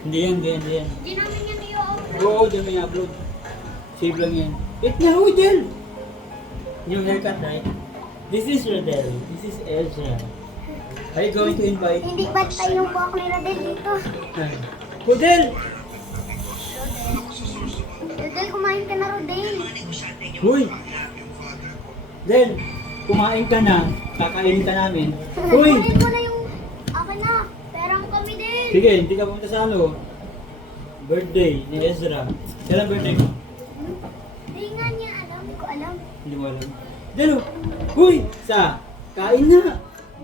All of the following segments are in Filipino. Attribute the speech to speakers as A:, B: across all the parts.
A: Hindi yan, hindi yan, hindi yan.
B: Hindi namin yan i-upload.
A: Oo, dyan may upload. Save lang yan. Wait na, Del! New haircut, right? This is Rodel. This is Ezra. Are you going to invite?
B: Hindi ba't tayo po ako ni Rodel dito?
A: Rodel!
B: Rodel, kumain ka na, Rodel.
A: Huy! Del, kumain ka na. Kakainin ka namin. Huy!
B: Kunin mo na yung akin na. Perang kami din.
A: Sige, hindi ka pumunta sa ano. Birthday ni Ezra. Kailan birthday mo?
B: Hindi nga niya alam. Hindi ko alam.
A: Hindi mo alam. Del, huy! Sa, kain na!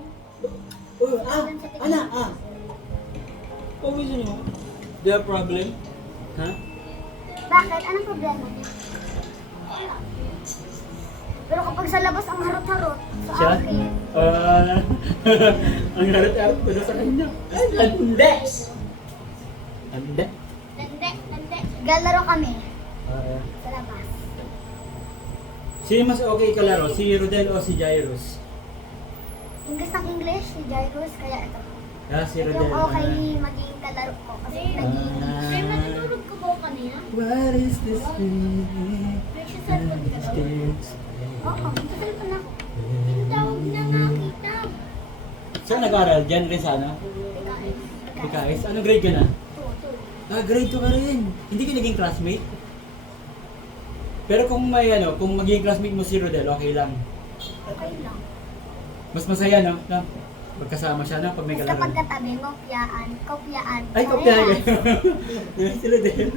A: Oh, gusto niyo? Do you have problem? Ha?
B: Bakit? Anong problema niya? Pero kapag sa labas ang harot-harot sa
A: Siya?
B: akin.
A: Ang harap-harap ko na sa kanya. Ay, lande! Lande?
B: Lande. Galaro kami sa labas.
A: Sino mas okay kalaro? Si Rodel o si Jairus?
B: English ng English, si Jairus, kaya ito.
A: Si
B: Ito
A: Rodel.
B: yung okay maging kalaro ko kasi naging...
C: Ay, matutulog ko ba kanina?
A: What is this feeling?
C: Precious cellphone ka daw.
B: Oo, tutal pa na ako.
C: Yung tawag na nakita.
A: Saan nag-aral? Diyan rin sa ano? PKS? Anong grade ka na? Grade 2 ka rin. Hindi ka naging classmate? Pero kung may ano, kung magiging classmate mo si Rodel, okay lang.
B: Okay lang.
A: Mas masaya, no? No? Magkasama siya, no? Pag may
B: Basta
A: kalaro.
B: pagkatabi, kopyaan.
A: Ay, kopyahan ka. Si Rodel.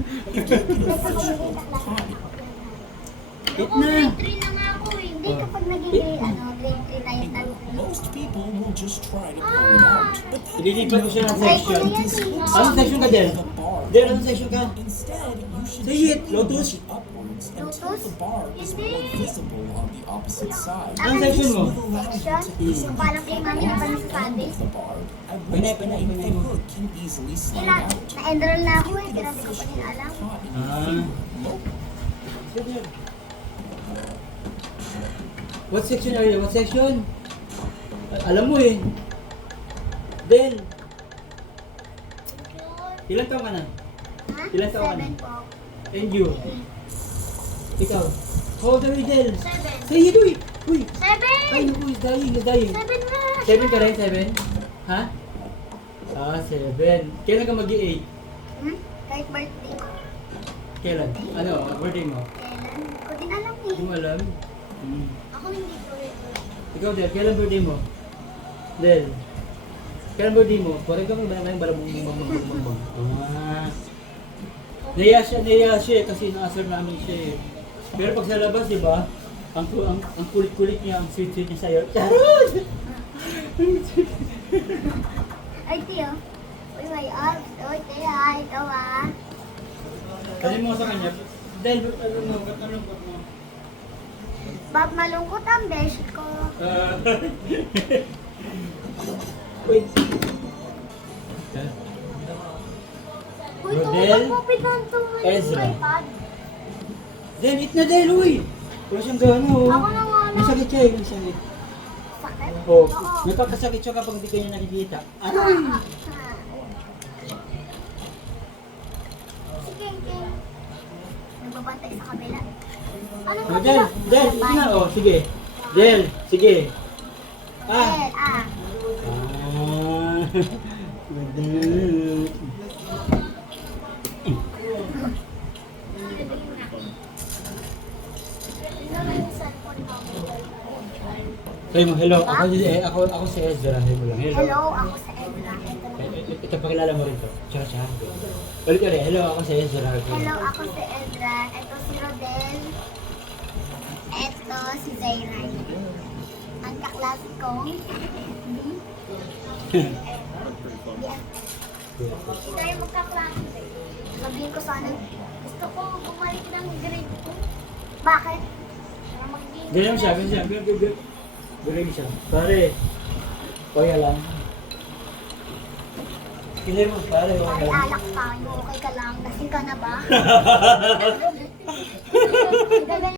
A: Eat
C: Ako,
A: na.
C: grade 3 na nga ako eh.
B: Hindi kapag naging grade 3 tayo talo.
D: Most people will just try to pull it out, but
A: Ililipat ko siya ng
B: Try ko
A: section.
B: na yan eh.
A: Anong section ka, Del?
D: the bar.
A: Del, anong section ka?
D: Instead, you should
A: Say it,
D: gently
A: Lotus.
D: push it upwards until
B: Lotus?
D: the bar is more visible on the opposite side.
A: Anong section mo?
B: Section? Yung parang kay mami na pa nasasabi.
D: The bar, at
A: Pinay,
D: which
A: pinay,
D: point
A: pinay
D: the
A: mo.
D: hook can easily slide
B: Kailan?
D: out.
B: Na-enroll na ako eh, pero hindi ko pa din alam.
D: Caught in
A: Ah.
D: the mold.
A: What section are you? What section? Alam mo eh. Del, ilan taon ka na?
B: Ha?
A: Ilan taon ka na?
B: 7 po.
A: And you? Ikaw? How old are you, Del?
B: 7.
A: Say it, uy! Uy!
B: 7!
A: Ay, naku, he's dying, he's dying.
B: 7 na!
A: 7 ka rin, 7? Ha? 7. Kailan ka mag-8?
B: Hmm? Kahit birthday ko.
A: Kailan? Ano, birthday mo?
B: Kailan? Hindi ko din alam eh.
A: Hindi mo alam? Hmm.
B: Ako hindi ko rin.
A: Ikaw, Del, kailan birthday mo? Del, kailan birthday mo? Correct ka mo ba naman yung balabong. Naiya siya eh, kasi na-assert namin siya eh. Pero pag sa labas, di ba? Ang kulit-kulit niya, ang sweet-sweet niya sa'yo. Charot!
B: Ay, tiyo. Uy, may arms. Uy, tiyo, ha. Ikaw, ha.
A: Sabi mo sa kanya, Del, ano mo, ba't nalungkot mo?
B: Bak malungkot ang besh ko.
A: Wait.
B: Uy,
A: Rodel,
B: tumutang mo pinantungan
A: Ezra.
B: yung iPad.
A: Del, eat na Del, uy! Wala siyang gana, oh.
B: Ako na nga
A: May
B: lang.
A: sakit siya eh, may sakit.
B: Sakit?
A: Oh,
B: Oo.
A: may pagkasakit siya kapag hindi kanya nakikita. Ano?
B: Sige, King. Nagbabantay sa kabila. Anong
A: Oh,
B: kabila?
A: Del, ito na, oh, sige. Del, sige.
B: Del,
A: Ah. Del.
B: Tingnan mo yung cellphone ko.
A: Sabi mo, hello, ako si Ezra. Sabi mo lang, hello.
B: Hello, ako sa Ezra. Ito na.
A: Ito, pakilala mo rin to. Tsaka siya. Ulit, hello, ako si Ezra.
B: Hello, ako si Ezra. Ito si Rodel. Ito si Zayray. Ang kaklase kong Hindi tayo magkaklase. Sabihin ko sana, gusto ko bumalik ng grade 2. Bakit? Para maging...
A: Ganyan siya, ganyan siya. Ganyan siya. Pare, kuya lang. Kilay mo, pare,
B: Pare,
A: okay lang.
B: alak tayo. Okay ka lang. Lasing ka na ba?